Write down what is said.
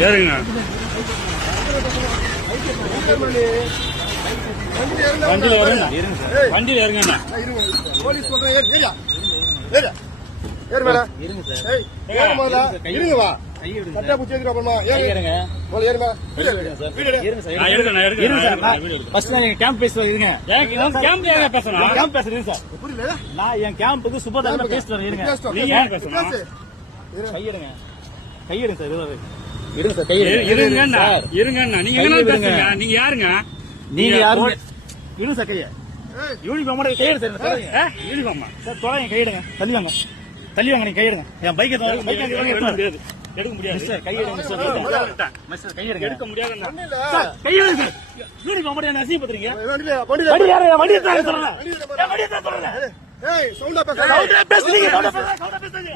ஏறுங்க. வண்டியில வருங்க வண்டியில இறங்குங்க போலீஸ் சொல்றேன். ஏறியா ஏறு இருங்க சார். இருங்க வா. கட்டா பூச்சி எடுத்துட்டு அப்புறமா ஏறு இருங்க முதல்ல ஏறு மேல வீடு இருங்க சார் வீடு எடு. இருங்க சார் நான் எடுக்கிறேன், நான் எடுக்கிறேன், இருங்க சார் நான் எடுக்கிறேன், வீடியோ எடுக்கிறேன். ஃபர்ஸ்ட் நான் என் கேம்ப் பேசுறது இருங்க ஏன் கேம் கேம்ல ஏங்க பேசணும் கேம்ப் பேசுறேன் சார் புரியல நான் என் கேம்புக்கு சுபதா பேசிட்டு வரேன் இருங்க. நீங்க ஏன் பேசணும் பேசு. கை எடுங்க கை எடுங்க சார் இருங்க இருங்க சார் கை இரு- எடுங்க இருங்கண்ணா சார் இருங்கண்ணா நீங்க என்ன. பேசுங்க நீங்க யாருங்க நீங்க யாரு போலீஸ்- இருங்க சார் கையை யூனிஃபார்மோட கை எடுங்க சார் யூனிஃபார்மா சார் தொலைங்க கை எடுங்க தள்ளி வாங்க தள்ளி வாங்க நீங்க கை எடுங்க என் பைக்கை பைக்கை முடியாது எடுக்க முடியாது. மிஸ்டர் கை எடுங்க மிஸ்டர் மிஸ்டர் கை எடுங்க எடுக்க இல்ல. சார் கை எடுங்க யூனிஃபார்மோட என்ன வண்டியில வண்டி யாரு? வண்டியை தான் சொல்றேன் வண்டியை தான் சொல்றேன் ஏய் சவுண்டா பேச. பேசுறீங்க. பேசுறீங்க.